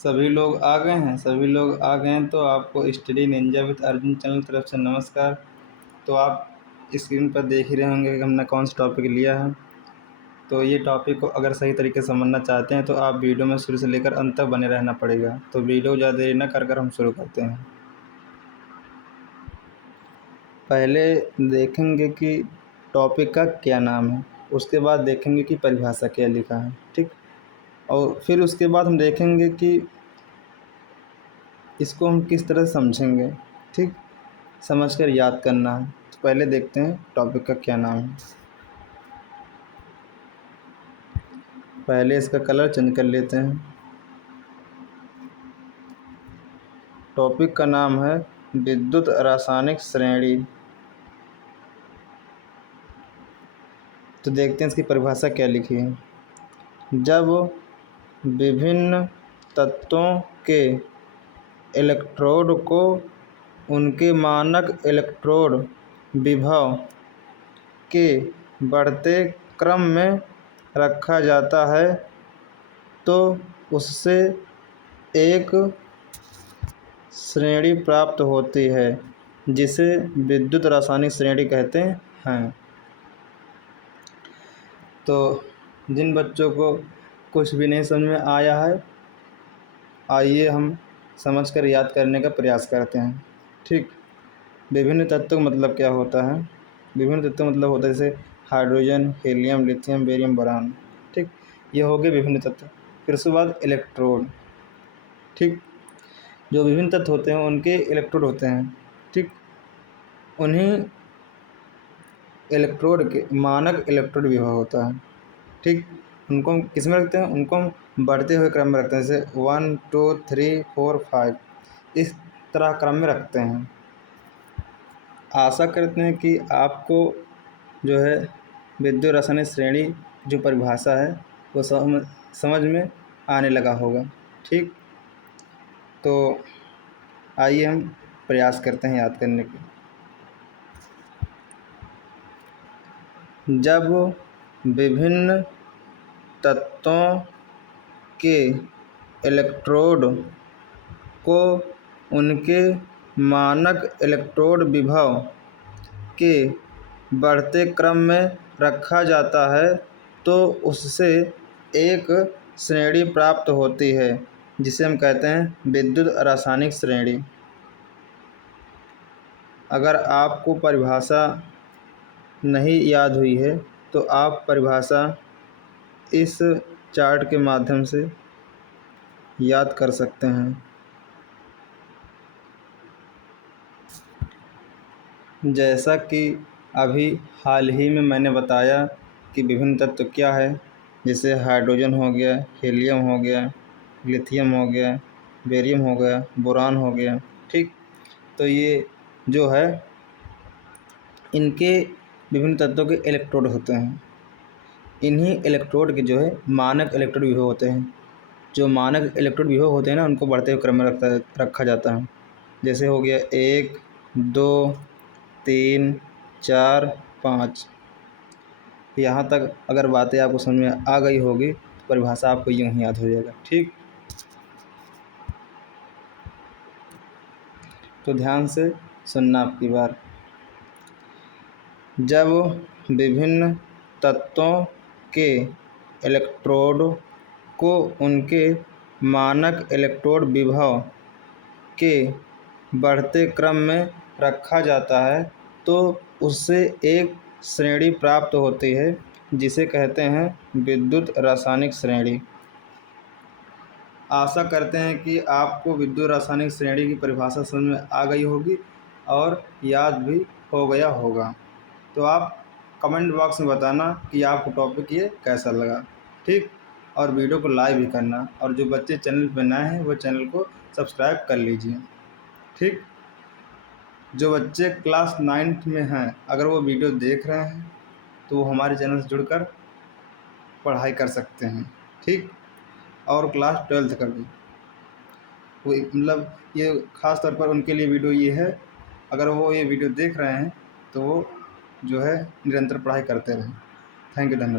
सभी लोग आ गए हैं। सभी लोग आ गए हैं तो आपको study Ninja with Arjun channel तरफ से नमस्कार। तो आप स्क्रीन पर देख ही रहे होंगे कि हमने कौन सा टॉपिक लिया है। तो ये टॉपिक को अगर सही तरीके से समझना चाहते हैं तो आप वीडियो में शुरू से लेकर अंत तक बने रहना पड़ेगा। तो वीडियो ज़्यादा देरी न कर हम शुरू करते हैं। पहले देखेंगे कि टॉपिक का क्या नाम है, उसके बाद देखेंगे कि परिभाषा क्या लिखा है, ठीक। और फिर उसके बाद हम देखेंगे कि इसको हम किस तरह से समझेंगे, ठीक। समझकर याद करना है। तो पहले देखते हैं टॉपिक का क्या नाम है। पहले इसका कलर चेंज कर लेते हैं। टॉपिक का नाम है विद्युत रासायनिक श्रेणी। तो देखते हैं इसकी परिभाषा क्या लिखी है। जब विभिन्न तत्वों के इलेक्ट्रोड को उनके मानक इलेक्ट्रोड विभव के बढ़ते क्रम में रखा जाता है तो उससे एक श्रेणी प्राप्त होती है जिसे विद्युत रासायनिक श्रेणी कहते हैं। तो जिन बच्चों को कुछ भी नहीं समझ में आया है, आइए हम समझकर याद करने का प्रयास करते हैं, ठीक। विभिन्न तत्व का मतलब क्या होता है? विभिन्न तत्व मतलब होता है जैसे hydrogen, helium, lithium, barium, boron, ठीक। ये हो गए विभिन्न तत्व। फिर उसके बाद इलेक्ट्रोड, ठीक। जो विभिन्न तत्व होते हैं उनके इलेक्ट्रोड होते हैं, ठीक। उन्हीं इलेक्ट्रोड के मानक इलेक्ट्रोड विभव होता है, ठीक। उनको हम किस में रखते हैं? उनको हम बढ़ते हुए क्रम में रखते हैं, जैसे 1 2 3 4 5 इस तरह क्रम में रखते हैं। आशा करते हैं कि आपको जो है विद्युत रासायनिक श्रेणी जो परिभाषा है वो समझ में आने लगा होगा, ठीक। तो आइए हम प्रयास करते हैं याद करने की। जब विभिन्न तत्वों के इलेक्ट्रोड को उनके मानक इलेक्ट्रोड विभव के बढ़ते क्रम में रखा जाता है तो उससे एक श्रेणी प्राप्त होती है जिसे हम कहते हैं विद्युत रासायनिक श्रेणी। अगर आपको परिभाषा नहीं याद हुई है तो आप परिभाषा इस चार्ट के माध्यम से याद कर सकते हैं। जैसा कि अभी हाल ही में मैंने बताया कि विभिन्न तत्व क्या है, जैसे हाइड्रोजन हो गया, हीलियम हो गया, लिथियम हो गया, बेरियम हो गया, बोरान हो गया, ठीक। तो ये जो है इनके विभिन्न तत्वों के इलेक्ट्रोड होते हैं। इन्हीं इलेक्ट्रोड के जो है मानक इलेक्ट्रोड विभव होते हैं। जो मानक इलेक्ट्रोड विभव होते हैं ना, उनको बढ़ते हुए क्रम में रखा जाता है। जैसे हो गया 1 2 3 4 5। यहाँ तक अगर बातें आपको समझ में आ गई होगी तो परिभाषा आपको यूँ ही याद हो जाएगा, ठीक। तो ध्यान से सुनना आपकी बार। जब विभिन्न तत्वों के इलेक्ट्रोड को उनके मानक इलेक्ट्रोड विभव के बढ़ते क्रम में रखा जाता है तो उससे एक श्रेणी प्राप्त होती है जिसे कहते हैं विद्युत रासायनिक श्रेणी। आशा करते हैं कि आपको विद्युत रासायनिक श्रेणी की परिभाषा समझ में आ गई होगी और याद भी हो गया होगा। तो आप कमेंट बॉक्स में बताना कि आपको टॉपिक ये कैसा लगा, ठीक। और वीडियो को लाइक भी करना, और जो बच्चे चैनल पर नए हैं वो चैनल को सब्सक्राइब कर लीजिए, ठीक। जो बच्चे क्लास 9th में हैं अगर वो वीडियो देख रहे हैं तो वो हमारे चैनल से जुड़कर पढ़ाई कर सकते हैं, ठीक। और क्लास 12th का भी वो मतलब ये ख़ास तौर पर उनके लिए वीडियो ये है, अगर वो ये वीडियो देख रहे हैं तो वो जो है निरंतर पढ़ाई करते रहें। थैंक यू, धन्यवाद।